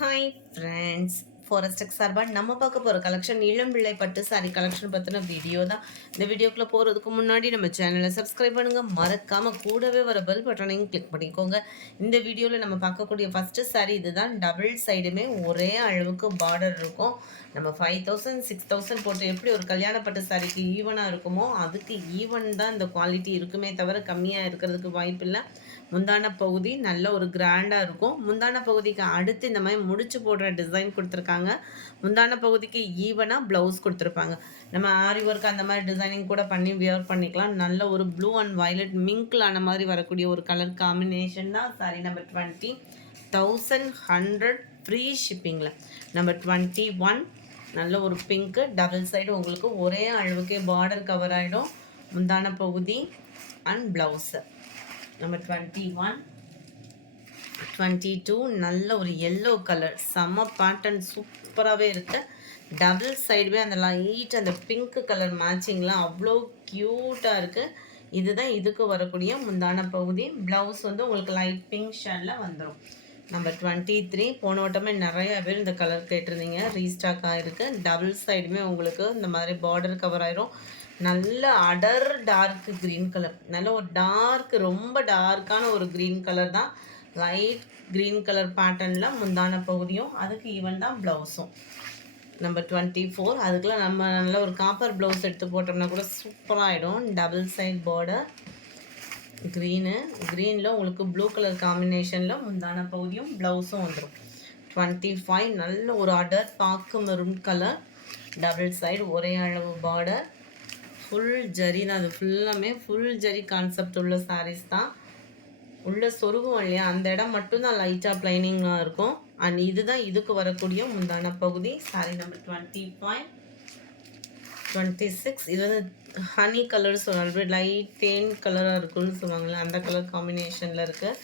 Hi friends, ஃபாரஸ்டெக் சார்பாக நம்ம பார்க்க போகிற கலெக்ஷன் இளம் பிள்ளை பட்டு சாரி கலெக்ஷன் பற்றின வீடியோ தான். இந்த வீடியோக்குள்ளே போகிறதுக்கு முன்னாடி நம்ம சேனலை சப்ஸ்கிரைப் பண்ணுங்கள், மறக்காமல் கூடவே வர பெல் பட்டனையும் கிளிக் பண்ணிக்கோங்க. இந்த வீடியோவில் நம்ம பார்க்கக்கூடிய ஃபஸ்ட்டு சாரி இதுதான். டபுள் சைடுமே ஒரே அளவுக்கு பார்டர் இருக்கும். நம்ம 5000 6000 போட்டு எப்படி ஒரு கல்யாண பட்டு சாரிக்கு ஈவனாக இருக்குமோ அதுக்கு ஈவன் தான் இந்த குவாலிட்டி இருக்குமே தவிர கம்மியாக இருக்கிறதுக்கு வாய்ப்பு இல்லை. முந்தான பகுதி நல்ல ஒரு கிராண்டாக இருக்கும். முந்தான பகுதிக்கு அடுத்து இந்த மாதிரி முடிச்சு போடுற டிசைன் கொடுத்துருக்காங்க. முந்தான பகுதிக்கு ஈவனாக ப்ளவுஸ் கொடுத்துருப்பாங்க. நம்ம ஆரி ஒர்க் அந்த மாதிரி டிசைனிங் கூட பண்ணி வியர் பண்ணிக்கலாம். நல்ல ஒரு ப்ளூ அண்ட் வயலட் மிங்கிள் ஆன மாதிரி வரக்கூடிய ஒரு கலர் காம்பினேஷன் தான் சாரி நம்பர் 20. 1100 ஃப்ரீ ஷிப்பிங்கில். நம்பர் 21 நல்ல ஒரு பிங்க்கு டபுள் சைடு உங்களுக்கு ஒரே அளவுக்கே பார்டர் கவர் ஆகிடும். முந்தான பகுதி அண்ட் ப்ளவுஸு. நம்பர் 21 22 நல்ல ஒரு எல்லோ கலர் செம்ம பேட்டர்ன் சூப்பராகவே இருக்குது. டபுள் சைடுவே அந்த லைட் அந்த பிங்க் கலர் மேட்சிங்லாம் அவ்வளோ க்யூட்டாக இருக்குது. இதுதான் இதுக்கு வரக்கூடிய முந்தான பகுதி. ப்ளவுஸ் வந்து உங்களுக்கு லைட் பிங்க் ஷேடில் வந்துடும். நம்பர் 23 போன வட்டமே நிறைய பேர் இந்த கலர் கேட்டிருந்தீங்க, ரீஸ்டாக் ஆகிருக்கு. டபுள் சைடுமே உங்களுக்கு இந்த மாதிரி பார்டர் கவர் ஆயிரும். நல்ல அடர் டார்க் க்ரீன் கலர், நல்ல ஒரு டார்க் ரொம்ப டார்க்கான ஒரு க்ரீன் கலர் தான். லைட் க்ரீன் கலர் பேட்டர்னில் முந்தான பகுதியும் அதுக்கு ஈவன் தான் ப்ளவுஸும். நம்பர் 24 அதுக்கெலாம் நம்ம நல்ல ஒரு காப்பர் ப்ளவுஸ் எடுத்து போட்டோம்னா கூட சூப்பராகிடும். டபுள் சைட் பார்டர் க்ரீனில் உங்களுக்கு ப்ளூ கலர் காம்பினேஷனில் முந்தான பகுதியும் ப்ளவுஸும் வந்துடும். 25 நல்ல ஒரு அடர் பாக்கு மெரூன் கலர், டபுள் சைடு ஒரே அளவு பார்டர், ஃபுல் ஜரி தான். அது ஃபுல்லாமே ஃபுல் ஜரி கான்செப்ட் உள்ள சாரீஸ் தான். உள்ள சொருகும் இல்லையா, அந்த இடம் மட்டும்தான் லைட்டாக ப்ளைனிங்காக இருக்கும். அண்ட் இதுதான் இதுக்கு வரக்கூடிய முந்தான பகுதி. சாரி நம்பர் 25 26 இது வந்து ஹனி கலர் சொல்லுவாங்க, லைட் தேன் கலராக இருக்குன்னு சொல்லுவாங்கள்ல, அந்த கலர் காம்பினேஷனில் இருக்குது.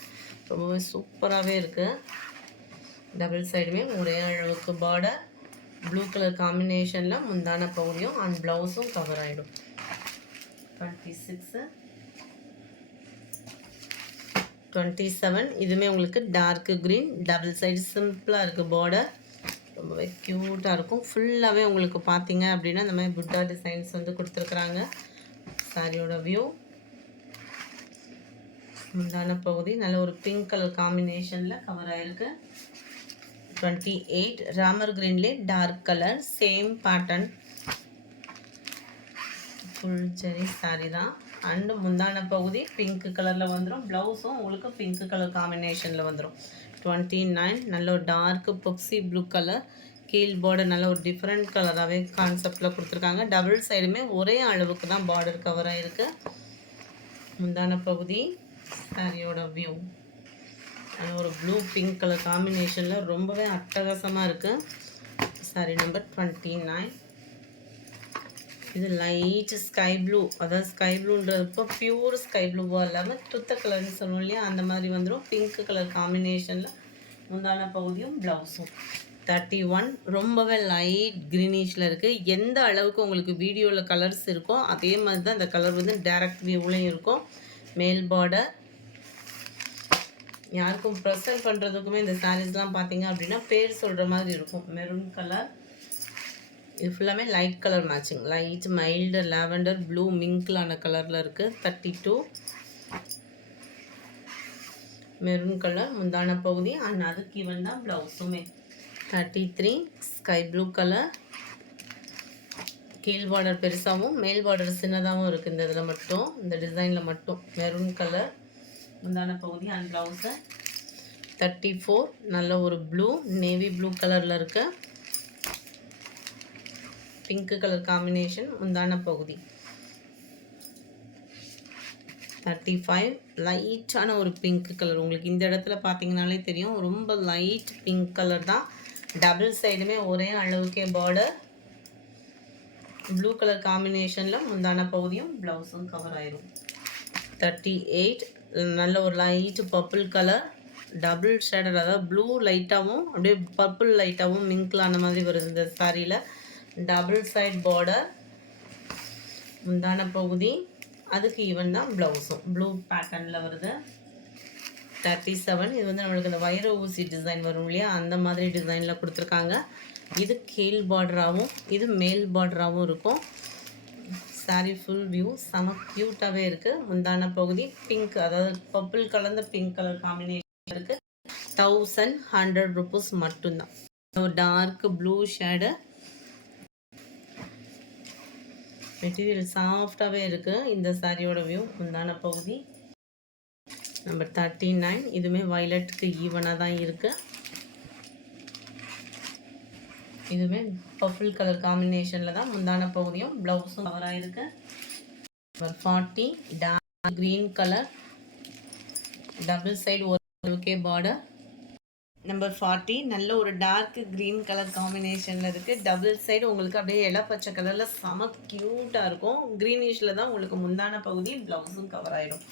ரொம்பவே சூப்பராகவே இருக்குது. டபுள் சைடுமே ஒரே அளவுக்கு பார்டர், ப்ளூ கலர் காம்பினேஷனில் முந்தான பகுதியும் அண்ட் ப்ளவுஸும் கவர் ஆகிடும். 26 27 இதுவுமே உங்களுக்கு டார்க்கு க்ரீன், டபுள் சைடு சிம்பிளாக இருக்குது பார்டர், ரொம்பவே க்யூட்டாக இருக்கும். ஃபுல்லாகவே உங்களுக்கு பார்த்தீங்க அப்படின்னா இந்த மாதிரி புட்டா டிசைன்ஸ் வந்து கொடுத்துருக்குறாங்க. சாரியோட வியூ. முந்தான பகுதி நல்ல ஒரு பிங்க் கலர் காம்பினேஷனில் கவர் ஆகிருக்கு. 28 ராமர் க்ரீன்லேயே dark colour, same pattern, full zari sari தான். அண்டு முந்தான பகுதி பிங்க் கலரில் வந்துடும். ப்ளவுஸும் உங்களுக்கு பிங்க் கலர் காம்பினேஷனில் வந்துடும். 29 நல்ல ஒரு டார்க்கு பொக்ஸி ப்ளூ கலர், கீழ் பார்டர் நல்ல ஒரு டிஃப்ரெண்ட் கலராகவே கான்செப்டில் கொடுத்துருக்காங்க. டபுள் சைடுமே ஒரே அளவுக்கு தான் பார்டர் கவர் ஆகிருக்கு. முந்தான பகுதி சாரியோட வியூ ஒரு ப்ளூ பிங்க் கலர் காம்பினேஷனில் ரொம்பவே அட்டகாசமாக இருக்குது. சாரி நம்பர் 29 இது லைட் ஸ்கை ப்ளூ, அதாவது ஸ்கை ப்ளூன்றப்போ பியூர் ஸ்கை ப்ளூவாக இல்லாமல் துத்த கலர்னு சொல்லுவோம் இல்லையா, அந்த மாதிரி வந்துடும். பிங்க் கலர் காம்பினேஷனில் முந்தான பகுதியும் ப்ளவுஸும். 31 ரொம்பவே லைட் க்ரீனிஷில் இருக்குது. எந்த அளவுக்கு உங்களுக்கு வீடியோவில் கலர்ஸ் இருக்கோ அதே மாதிரி தான் இந்த கலர் வந்து டைரக்ட் வியூவிலையும் இருக்கும். மேல் பார்டர் யாருக்கும் ப்ரெசென்ட் பண்ணுறதுக்குமே இந்த சாரீஸ்லாம் பார்த்தீங்க அப்படின்னா பேர் சொல்கிற மாதிரி இருக்கும். மெரூன் கலர், இது ஃபுல்லாமே light colour matching, light mild lavender blue மிங்கிளான கலரில் இருக்குது. 32 மெரூன் கலர் முந்தான பகுதி அண்ட் அதுக்கு ஈவன் தான் ப்ளவுஸுமே. 33 ஸ்கை ப்ளூ கலர், கீழ் பார்டர் பெருசாகவும் மேல் பார்டர் சின்னதாகவும் இருக்குது. இந்த இதில் மட்டும் இந்த டிசைனில் மட்டும் மெரூன் கலர் முந்தான பகுதி அண்ட் ப்ளவுஸு. 34 நல்ல ஒரு ப்ளூ நேவி ப்ளூ கலரில் இருக்குது, பிங்க் கலர் காம்பினேஷன் முந்தான பகுதி. 35 லைட்டான ஒரு பிங்க் கலர், உங்களுக்கு இந்த இடத்துல பார்த்தீங்கனாலே தெரியும் ரொம்ப லைட் பிங்க் கலர் தான். டபுள் சைடுமே ஒரே அளவுக்கே பார்டர், ப்ளூ கலர் காம்பினேஷனில் முந்தான பகுதியும் ப்ளவுஸும் கவர் ஆயிரும். 38 நல்ல ஒரு light purple colour, double shader, அதாவது ப்ளூ லைட்டாகவும் அப்படியே பர்பிள் லைட்டாகவும் மிங்கிளான மாதிரி வருது இந்த சாரியில். டபுள் சைட் பார்டர், முந்தான பகுதி அதுக்கு ஈவன் தான் ப்ளவுஸும் ப்ளூ பேட்டர்னில் வருது. 37. இது வந்து நம்மளுக்கு இந்த வைர ஊசி டிசைன் வரும் இல்லையா, அந்த மாதிரி டிசைனில் கொடுத்துருக்காங்க. இது கீழ் பார்டராகவும் இது மேல் பார்டராகவும் இருக்கும். சாரீ ஃபுல் வியூ செம க்யூட்டாகவே இருக்குது. முந்தான பகுதி பிங்க், அதாவது பர்பிள் கலந்த பிங்க் கலர் காம்பினேஷன் இருக்குது. 1100 rupees மட்டும்தான். ஒரு டார்க் ப்ளூ ஷேடு, மெட்டீரியல் சாஃப்டாகவே இருக்குது. இந்த சாரியோட வியூ முந்தான பகுதி. நம்பர் 39. இதுவுமே வயலட்டுக்கு ஈவனாக தான் இருக்குது. இதுவுமே பர்பிள் கலர் காம்பினேஷனில் தான் முந்தான பகுதியும் ப்ளவுஸும் கவர் ஆகிருக்கு. Number 40. Dark green colour, double side ஒரு பார்டர். நம்பர் 40. நல்ல ஒரு டார்க் க்ரீன் கலர் காம்பினேஷனில் இருக்குது. டபுள் சைடு உங்களுக்கு அப்படியே இலை பச்சை கலரில் செம க்யூட்டாக இருக்கும். க்ரீனிஷில் தான் உங்களுக்கு முந்தான பகுதி ப்ளவுஸும் கவர் ஆகிடும்.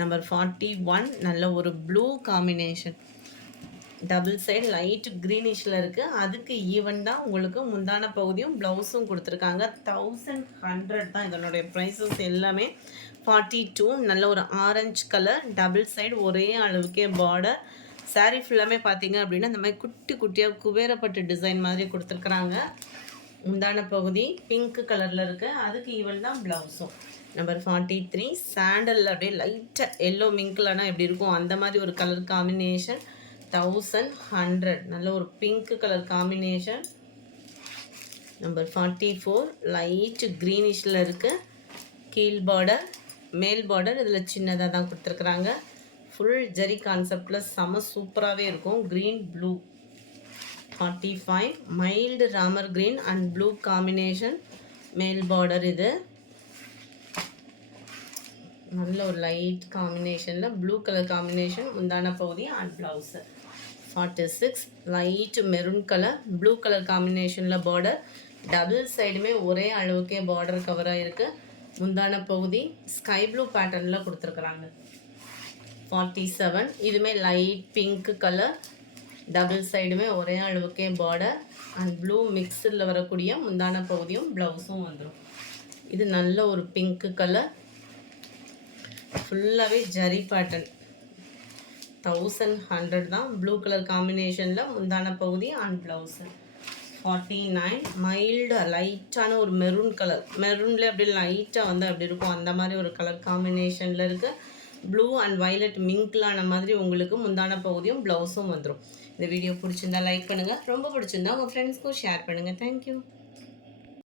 நம்பர் 41. நல்ல ஒரு blue combination, double side light க்ரீனிஷில் இருக்குது. அதுக்கு ஈவன் தான் உங்களுக்கு முந்தான பகுதியும் ப்ளவுஸும் கொடுத்துருக்காங்க. 1100 தான் இதனுடைய ப்ரைஸஸ் எல்லாமே. 42. நல்ல ஒரு ஆரஞ்சு கலர், டபுள் சைடு ஒரே அளவுக்கே பார்டர். சாரீ ஃபுல்லாமே பார்த்தீங்க அப்படின்னா இந்த மாதிரி குட்டி குட்டியாக குபேரப்பட்டு டிசைன் மாதிரி கொடுத்துருக்குறாங்க. முந்தான பகுதி பிங்க் கலரில் இருக்குது. அதுக்கு ஈவன் தான் ப்ளவுஸும். நம்பர் 43. சாண்டல் அப்படியே லைட்டாக எல்லோ மிங்க்லனா எப்படி இருக்கும் அந்த மாதிரி ஒரு கலர் காம்பினேஷன். 1100. நல்ல ஒரு pink colour combination. Number 44. Light க்ரீனிஷில் இருக்குது. கீழ் பார்டர், மேல் பார்டர் இதில் சின்னதாக தான் கொடுத்துருக்குறாங்க. ஃபுல் ஜரி கான்செப்டில் செம சூப்பராகவே இருக்கும். Green blue. 45. Mild Ramar green and blue combination, மேல் பார்டர். இது நல்ல ஒரு லைட் காம்பினேஷனில் ப்ளூ கலர் காம்பினேஷன், முந்தான பகுதி and blouse. 46. Light maroon colour, blue colour காம்பினேஷனில் பார்டர். டபுள் சைடுமே ஒரே அளவுக்கே பார்டர் கவர் ஆகிருக்கு. முந்தான பகுதி ஸ்கை ப்ளூ பேட்டர்னில் கொடுத்துருக்குறாங்க. 47. இதுவுமே லைட் பிங்க் கலர், டபுள் சைடுமே ஒரே அளவுக்கே பார்டர் அண்ட் ப்ளூ மிக்ஸில் வரக்கூடிய முந்தான பகுதியும் ப்ளவுஸும் வந்துடும். இது நல்ல ஒரு பிங்க் கலர், ஃபுல்லாகவே ஜரி பேட்டர்ன். 1100 தான். ப்ளூ கலர் காம்பினேஷனில் முந்தான பகுதி அண்ட் ப்ளவுஸு. 49. மைல்டு லைட்டான ஒரு மெரூன் கலர், மெரூன்லேயே அப்படியே லைட்டாக வந்து அப்படி இருக்கும் அந்த மாதிரி ஒரு கலர் காம்பினேஷனில் இருக்குது. ப்ளூ அண்ட் வயலட் மிங்க்லான மாதிரி உங்களுக்கு முந்தான பகுதியும் ப்ளவுஸும் வந்துடும். இந்த வீடியோ பிடிச்சிருந்தா லைக் பண்ணுங்கள். ரொம்ப பிடிச்சிருந்தா உங்கள் ஃப்ரெண்ட்ஸ்க்கும் ஷேர் பண்ணுங்கள். தேங்க்யூ.